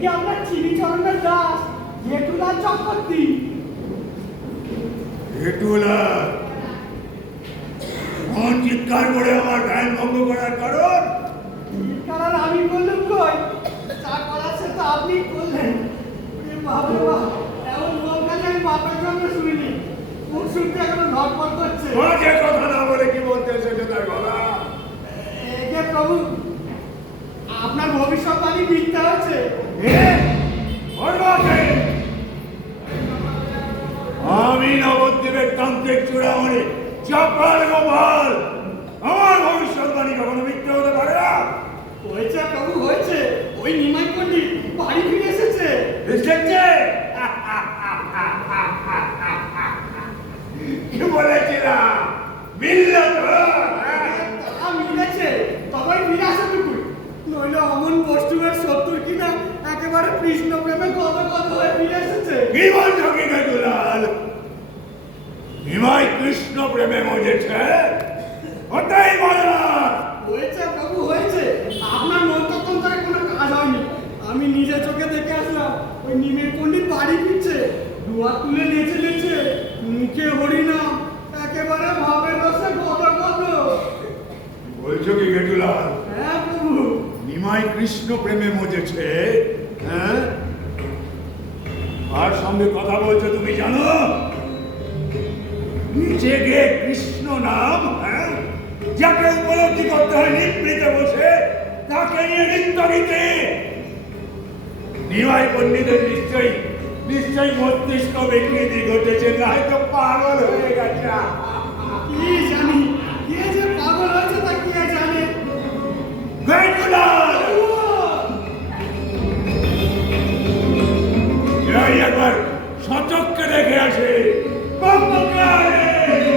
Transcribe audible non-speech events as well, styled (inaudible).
একে আমরা চিনি চরণের দাস হেটুলার চক্রবর্তী। হেটুলা মন চিৎকার করে আমার গায়ে ভঙ্গ করার কারণ? কারণ আমি বললাম কই? তা করার মানে সে তো আপনি করলেন বাবা বাবা এমন বলকালে আমি বাপের জন্য শুনিনি। কোন শুনতে এখন ধরপড় করছে? আপনার ভবিষ্যৎবাণী মিথ্যা আছে। আমি নবদ্বীপের তান্ত্রিক চূড়ামণি চাপাল গোপাল। আমার ভবিষ্যৎবাণী কখনো মিথ্যে হতে পারে না। হয়েছে প্রভু হয়েছে? ওই নিমাই পণ্ডিত বাড়ি ফিরে এসেছে। এসেছে? (laughs) কি বলেছিলাম মিলল তো হ্যাঁ? তা মিলেছে তবে ফিরে আসে টুকু নইলে অমন বস্তুয়ের শত্রু কিনা একেবারে কৃষ্ণ প্রেমে কত কত হয়ে ফিরে বলছো কি দুলাল নিমাই কৃষ্ণ প্রেমে মজেছে। ওটাই বলে হয়েছে প্রভু হয়েছে। আপনার মন্ত্রতন্ত্রে কোনো কাজ হয়নি। আমি নিজে চোখে দেখে আসলাম ওই নিমের পণ্ডিত বাড়ি ফিরছে। দুয়ার তুলে নেচে নেচে মুখে হরিনাম? একেবারে ভাবের রসে গদ গদ বলছো কি গেটুলাল? হ্যাঁ প্রভু। নিমাই কৃষ্ণ প্রেমে মজেছে। হ্যাঁ? আর সঙ্গে কথা বলছো, তুমি জানো? নিচে গিয়ে কৃষ্ণ নাম হ্যাঁ? যাকে উপলব্ধি করতে হয় নিবৃতে বসে, তাকে নিয়ে নৃত্য গীতে নিমাই পণ্ডিতের নিশ্চয়ই নিশ্চয়ই মস্তিষ্ক বিকৃতি ঘটেছে না হয়তো পাগল হয়ে গেছে। কি জানি? একবার সচক্ষে দেখে আসে।